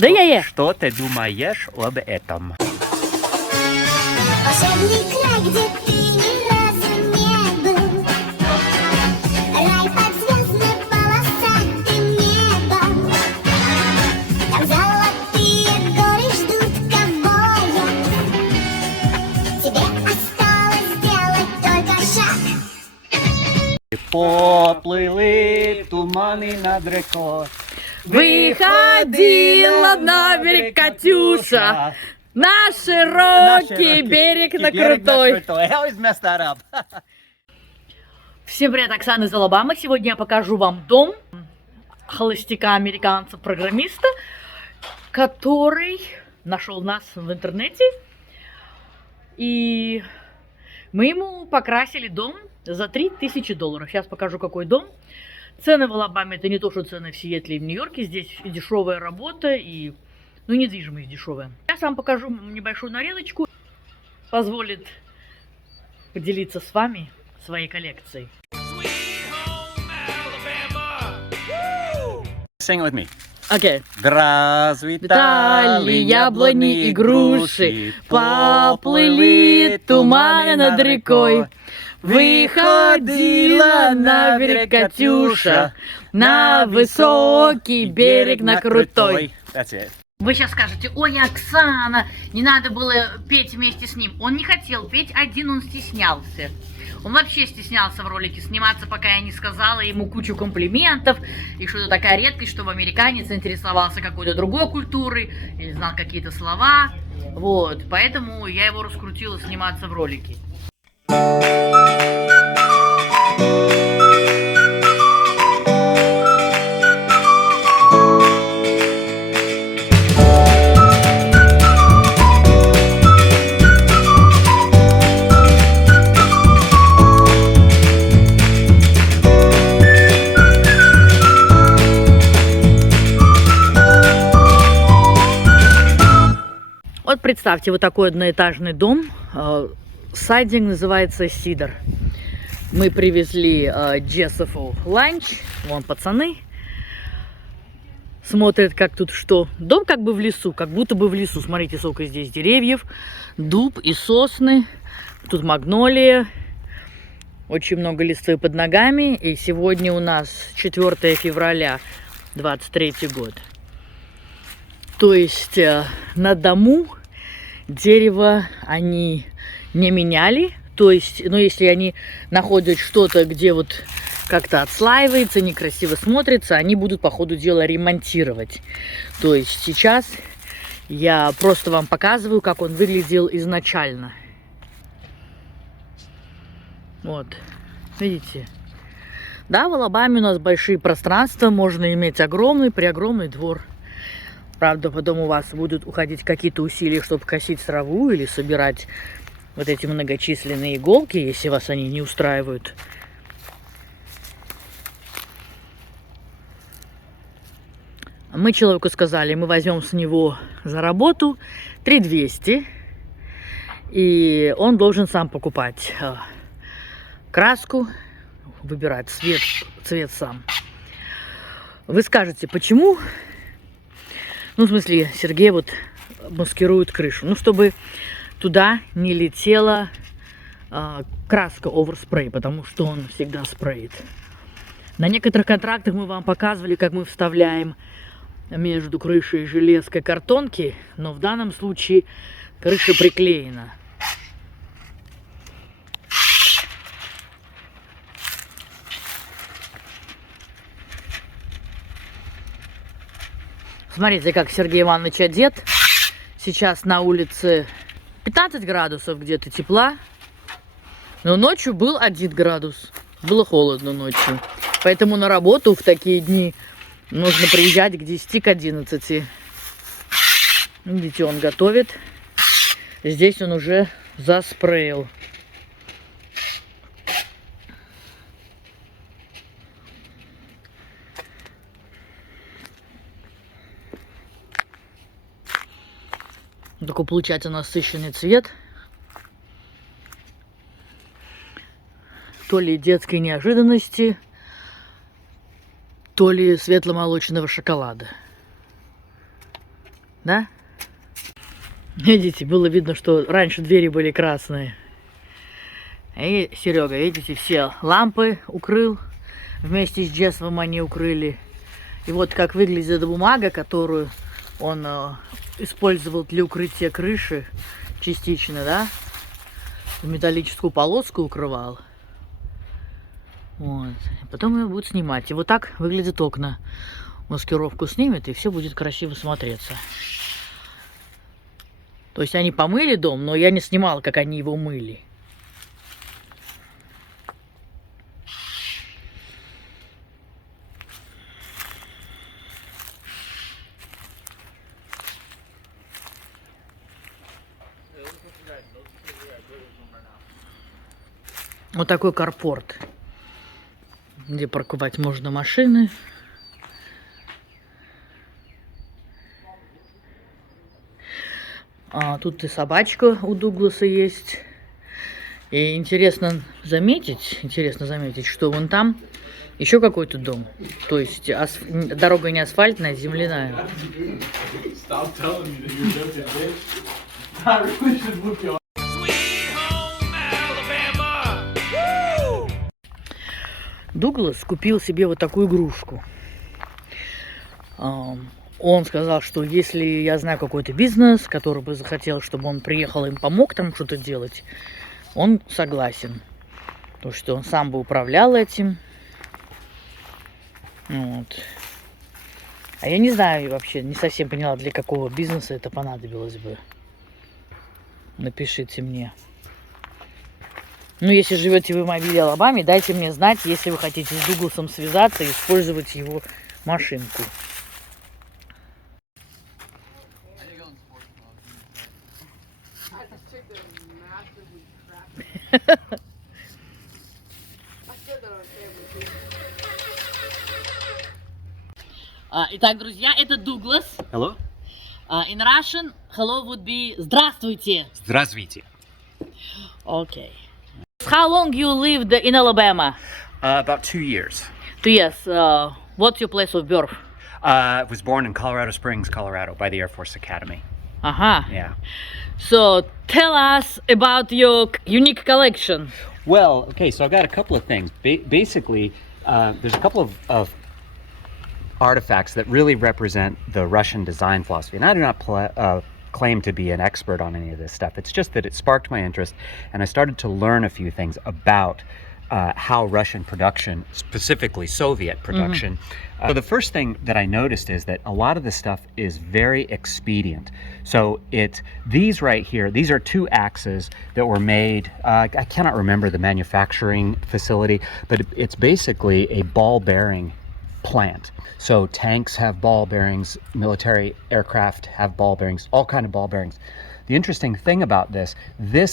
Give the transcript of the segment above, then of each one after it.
Да я. Что ты думаешь об этом? Волшебный край, где ты ни разу не был. Рай под звездным полосатым небом. Там золотые горы ждут ковбоя. Тебе осталось сделать только шаг. Поплыли туманы над рекой. Выходила на берег Катюша, на широкий берег, на крутой. I always mess that up. Всем привет, Оксана из Алабамы. Сегодня я покажу вам дом холостяка, американца, программиста, который нашел нас в интернете. И мы ему покрасили дом за $3000. Сейчас покажу, какой дом. Цены в Алабаме — это не то, что цены в Сиэтле и в Нью-Йорке. Здесь и дешевая работа, и недвижимость дешевая. Сейчас вам покажу небольшую нарезочку. Позволит поделиться с вами своей коллекцией. Sing with me. Окей. Расцветали яблони и груши, поплыли туманы над рекой. Выходила на берег Катюша, на высокий берег, на крутой. That's it. Вы сейчас скажете: ой, Оксана, не надо было петь вместе с ним. Он не хотел петь один, он стеснялся. Он вообще стеснялся в ролике сниматься, пока я не сказала ему кучу комплиментов, и что это такая редкость, чтобы американец интересовался какой-то другой культурой, или знал какие-то слова. Вот, поэтому я его раскрутила сниматься в ролике. Вот представьте, вот такой одноэтажный дом. Сайдинг называется Сидор. Мы привезли Джессофу ланч. Вон пацаны смотрят, как тут что. Дом как бы в лесу, как будто бы в лесу. Смотрите, сколько здесь деревьев. Дуб и сосны. Тут магнолия. Очень много листвы под ногами. И сегодня у нас 4 февраля 23 год. То есть на дому дерево они не меняли. То есть, если они находят что-то, где вот как-то отслаивается, некрасиво смотрится, они будут по ходу дела ремонтировать. То есть сейчас я просто вам показываю, как он выглядел изначально. Вот, видите? Да, в Алабаме у нас большие пространства, можно иметь преогромный двор. Правда, потом у вас будут уходить какие-то усилия, чтобы косить траву или собирать вот эти многочисленные иголки, если вас они не устраивают. Мы человеку сказали, мы возьмем с него за работу 3200, и он должен сам покупать краску, выбирать цвет сам. Вы скажете, почему? Ну, в смысле, Сергей вот маскирует крышу. Ну, чтобы туда не летела краска оверспрей, потому что он всегда спреет. На некоторых контрактах мы вам показывали, как мы вставляем между крышей и железкой картонки, но в данном случае крыша приклеена. Смотрите, как Сергей Иванович одет. Сейчас на улице 15 градусов где-то тепла. Но ночью был 1 градус. Было холодно ночью. Поэтому на работу в такие дни нужно приезжать к 10, к 11. Видите, он готовит. Здесь он уже заспреил. Такой получается насыщенный цвет. То ли детской неожиданности, то ли светло-молочного шоколада. Да? Видите, было видно, что раньше двери были красные. И Серега, видите, все лампы укрыл. Вместе с Джессом они укрыли. И вот как выглядит бумага, которую он использовал для укрытия крыши частично, да? Металлическую полоску укрывал. Вот. Потом его будут снимать. И вот так выглядят окна. Маскировку снимет, и все будет красиво смотреться. То есть они помыли дом, но я не снимала, как они его мыли. Вот такой карпорт, где парковать можно машины. Тут и собачка у Дугласа есть. И интересно заметить, что вон там еще какой-то дом. То есть дорога не асфальтная, а земляная. Дуглас купил себе вот такую игрушку. Он сказал, что если я знаю какой-то бизнес, который бы захотел, чтобы он приехал и им помог там что-то делать, он согласен. То, что он сам бы управлял этим. Вот. А я не знаю вообще, не совсем поняла, для какого бизнеса это понадобилось бы. Напишите мне. Ну, если живете вы в мобиле Алабаме, дайте мне знать, если вы хотите с Дугласом связаться и использовать его машинку. Итак, друзья, это Дуглас. Hello? In Russian, hello would be здравствуйте. Здравствуйте. Okay. How long you lived in Alabama? About 2 years. 2 years. What's your place of birth? I was born in Colorado Springs, Colorado, by the Air Force Academy. Yeah. So tell us about your unique collection. Well, okay, so I've got a couple of things. Basically, there's a couple of artifacts that really represent the Russian design philosophy. And I do not claim to be an expert on any of this stuff. It's just that it sparked my interest, and I started to learn a few things about how Russian production, specifically Soviet production. So the first thing that I noticed is that a lot of this stuff is very expedient. So these right here, these are 2 axes that were made, I cannot remember the manufacturing facility, but it's basically a ball bearing plant. So tanks have ball bearings, military aircraft have ball bearings, all kind of ball bearings. The interesting thing about this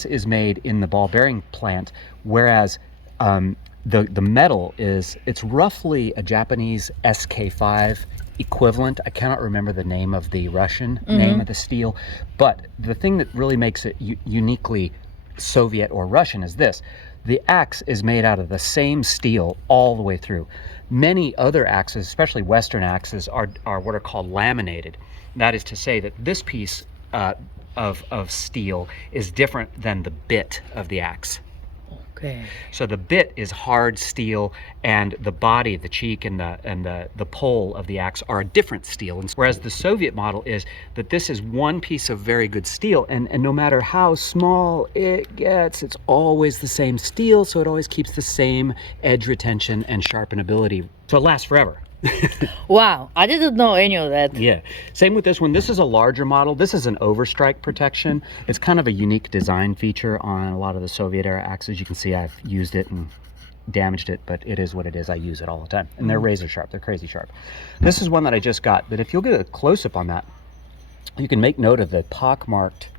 is made in the ball bearing plant, whereas the metal it's roughly a Japanese SK5 equivalent. I cannot remember the name of the Russian name of the steel, but the thing that really makes it uniquely Soviet or Russian is this: the axe is made out of the same steel all the way through. Many other axes, especially Western axes, are what are called laminated. That is to say that this piece of steel is different than the bit of the axe. Okay. So the bit is hard steel, and the body, the cheek, and the pole of the axe are a different steel. And whereas the Soviet model is that this is one piece of very good steel, and no matter how small it gets, it's always the same steel, so it always keeps the same edge retention and sharpenability. So it lasts forever. Wow, I didn't know any of that. Yeah, same with this one. This is a larger model. This is an overstrike protection. It's kind of a unique design feature on a lot of the Soviet era axes. You can see I've used it and damaged it, but it is what it is. I use it all the time, and they're razor sharp. They're crazy sharp. This is one that I just got, but if you'll get a close-up on that, you can make note of the pockmarked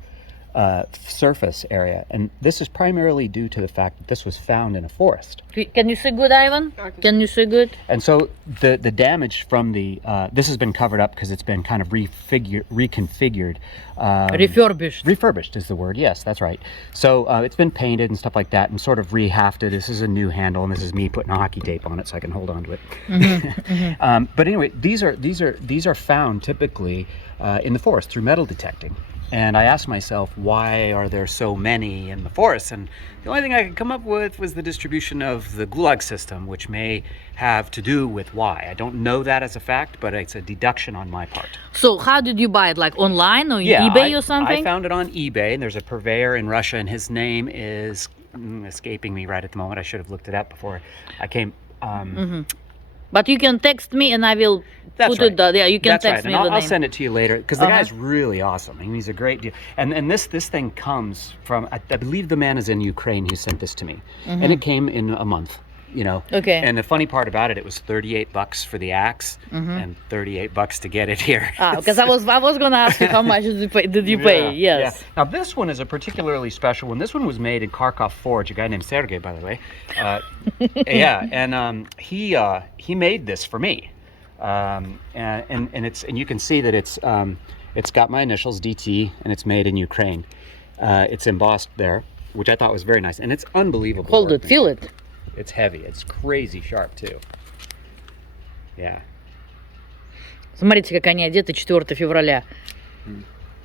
surface area, and this is primarily due to the fact that this was found in a forest. Can you see good, Ivan? Can you see good? And so the damage from the this has been covered up because it's been kind of reconfigured. Refurbished is the word. Yes, that's right. So it's been painted and stuff like that, and sort of rehafted. This is a new handle, and this is me putting hockey tape on it so I can hold on to it. But anyway, these are found typically in the forest through metal detecting. And I asked myself, why are there so many in the forest? And the only thing I could come up with was the distribution of the Gulag system, which may have to do with why. I don't know that as a fact, but it's a deduction on my part. So how did you buy it? Like online or eBay or something? I found it on eBay, and there's a purveyor in Russia, and his name is escaping me right at the moment. I should have looked it up before I came. But you can text me and I will That's put right. it. Yeah, you can That's text right. me And the I'll name. send it to you later because the guy's really awesome. I mean, he's a great deal. And this thing comes from, I believe the man is in Ukraine who sent this to me, and it came in a month. You know. Okay. And the funny part about it, it was $38 for the axe and $38 to get it here. Because I was gonna ask you how much did you pay? Yes. Now this one is a particularly special one. This one was made in Kharkov Forge. A guy named Sergey, by the way. Yeah, and he made this for me, and you can see that it's got my initials DT, and it's made in Ukraine. It's embossed there, which I thought was very nice, and it's unbelievable. Hold it, feel it. It's heavy. It's crazy sharp too. Yeah. Смотрите, как они одеты 4 февраля.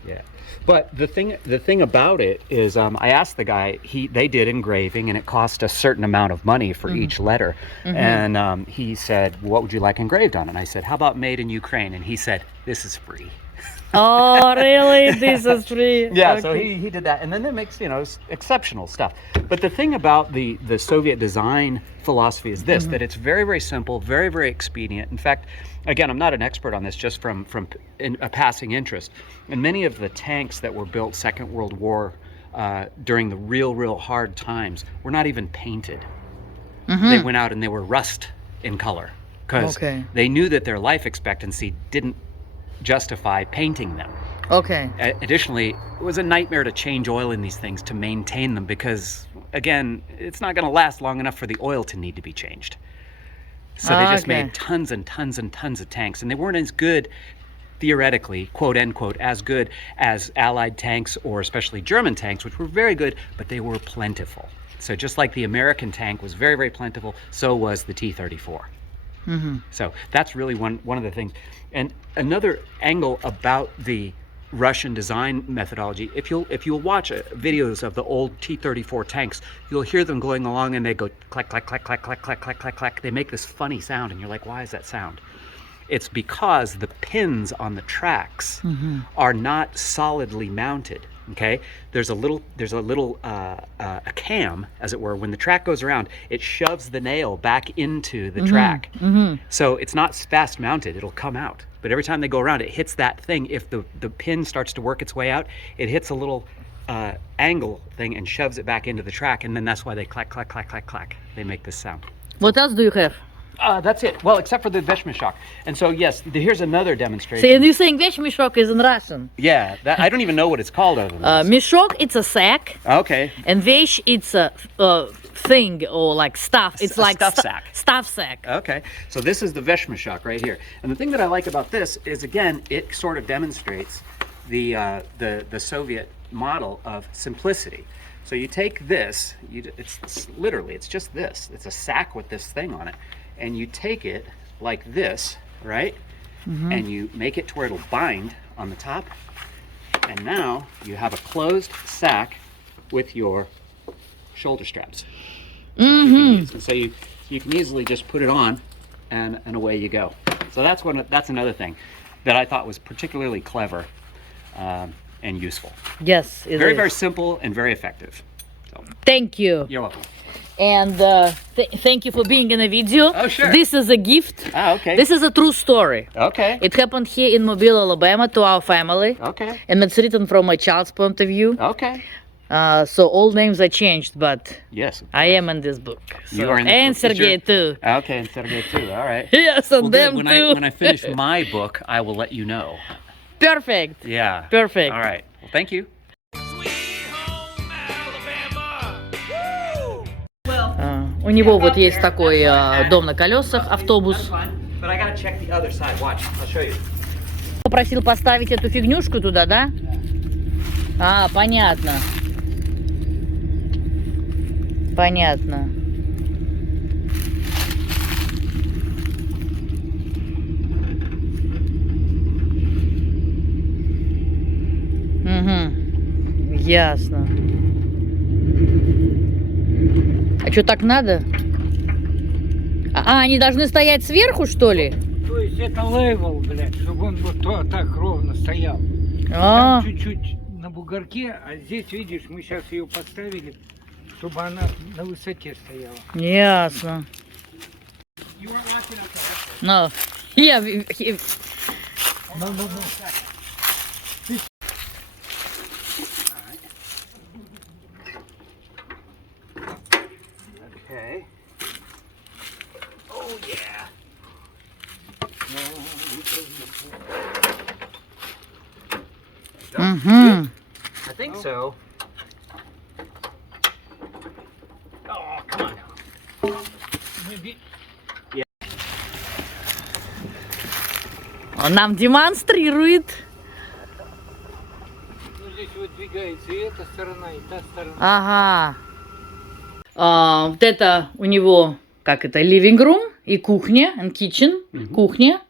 Yeah. But the thing about it is, I asked the guy. They did engraving, and it cost a certain amount of money for each letter. And he said, "What would you like engraved on?" And I said, "How about made in Ukraine?" And he said, "This is free." Oh, really? This is free? Yeah, Okay. so he did that, and then that makes exceptional stuff. But the thing about the Soviet design philosophy is this: that it's very, very simple, very, very expedient. In fact, again, I'm not an expert on this, just from a passing interest. And many of the tanks that were built Second World War during the real hard times were not even painted. They went out and they were rust in color because they knew that their life expectancy didn't justify painting them. Okay. Additionally, it was a nightmare to change oil in these things to maintain them because, again, it's not going to last long enough for the oil to need to be changed. So they just made tons and tons and tons of tanks, and they weren't as good, theoretically, quote unquote, as good as Allied tanks or especially German tanks, which were very good, but they were plentiful. So just like the American tank was very, very plentiful, so was the T-34. So that's really one of the things. And another angle about the Russian design methodology, if you'll watch videos of the old T-34 tanks, you'll hear them going along and they go clack, clack, clack, clack, clack, clack, clack, clack, clack. They make this funny sound and you're like, why is that sound? It's because the pins on the tracks are not solidly mounted. Okay, there's a little a cam, as it were. When the track goes around, it shoves the nail back into the track. So it's not fast mounted, it'll come out. But every time they go around, it hits that thing. If the pin starts to work its way out, it hits a little angle thing and shoves it back into the track, and then that's why they clack, clack, clack, clack, clack. They make this sound. What else do you have? That's it. Well, except for the veshmishok. And so, yes, here's another demonstration. So you're saying veshmishok is in Russian. Yeah, I don't even know what it's called other than this. Mishok, it's a sack. Okay. And vesh, it's a thing or like stuff. It's like stuff sack. Stuff sack. Okay, so this is the veshmishok right here. And the thing that I like about this is, again, it sort of demonstrates the Soviet model of simplicity. So you take this, it's literally, it's just this. It's a sack with this thing on it. And you take it like this, right? And you make it to where it'll bind on the top. And now you have a closed sack with your shoulder straps. And so you can easily just put it on and away you go. So that's another thing that I thought was particularly clever and useful. Yes, it Very, is. very simple and very effective. So, Thank you. you're welcome. And thank you for being in a video. Oh, sure. This is a gift. Ah, okay. This is a true story. Okay. It happened here in Mobile, Alabama to our family. Okay. And it's written from my child's point of view. Okay. So all names are changed, but Yes. I am in this book. You So- are in this and book. It's Sergey your- too. Okay, and Sergey too. All right. Yes, and Well, them good. too. When I finish my book, I will let you know. Perfect. Yeah. Perfect. All right. Well, thank you. У него вот есть такой дом на колесах, автобус. But I gotta check the other side. Watch. I'll show you. Попросил поставить эту фигнюшку туда, да? А, понятно. Понятно. Ясно. А что, так надо? Они должны стоять сверху, что ли? То есть это левел, блядь, чтобы он вот так ровно стоял. А, Там чуть-чуть на бугорке, а здесь, видишь, мы сейчас ее поставили, чтобы она на высоте стояла. ясно. No. Yeah. No. Okay. Oh yeah. Угу. I think so. Oh, come on now. Maybe. Он нам демонстрирует. Ну, здесь вот двигается и эта сторона, и та сторона. Ага. Вот это у него, как это, living room и кухня, and kitchen, кухня.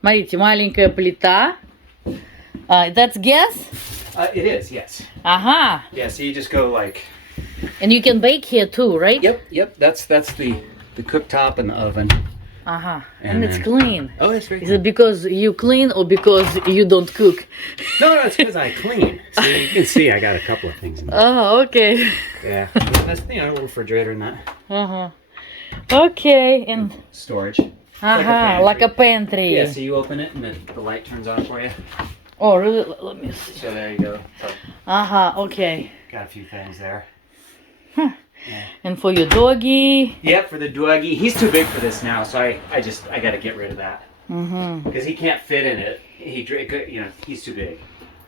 Смотрите, маленькая плита. That's gas? It is, yes. Ага. Yeah, so you just go like. And you can bake here too, right? Yep. That's the cooktop and the oven. Ага. And And it's then- clean. Oh, that's right. Is it because you clean or because you don't cook? No, it's because I clean. So you can see I got a couple of things in there. Ага, окей. Yeah, that's a little refrigerator and that Ага. Окей. And storage. ага, like a pantry. Yeah, so you open it and the light turns on for you. Oh, really? Let me see. So there you go. So Ага, окей. got a few things there. And for your doggy. Yep, for the doggy. He's too big for this now, so I got to get rid of that Mm-hmm. because he can't fit in it. He's too big.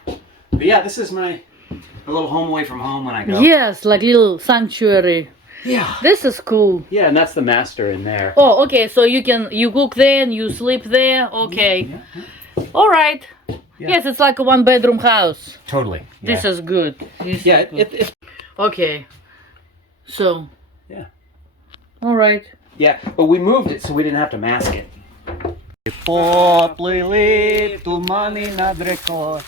But yeah, this is a little home away from home when I go. Yes, like little sanctuary. Yeah. This is cool. Yeah, and that's the master in there. Oh, okay. So you cook there and you sleep there. Okay. Yeah. All right. Yeah. Yes, it's like a one-bedroom house. Totally. This is good. This Yeah, is good. it, Okay. So. Yeah. All right. yeah, but we moved it so we didn't have to mask it. Поплыли туманы над рекой.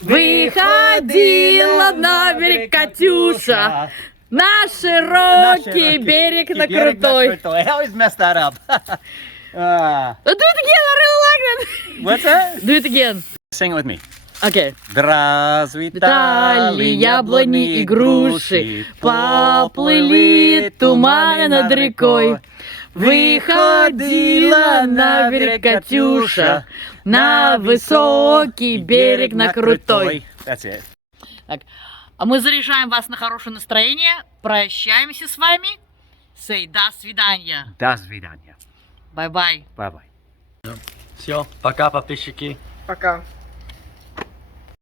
Выходила на берег Катюша, на широкий берег на крутой. I always mess that up. Do it again, I really like that. What's that? Do it again. Sing it with me. Okay. Расцветали яблони и груши, поплыли туманы над рекой. Выходила на берег Катюша, на высокий берег, на крутой. That's it. Так, а мы заряжаем вас на хорошее настроение. Прощаемся с вами. Say до свидания. До свидания. Bye-bye. Bye-bye. Все, пока, подписчики. Пока.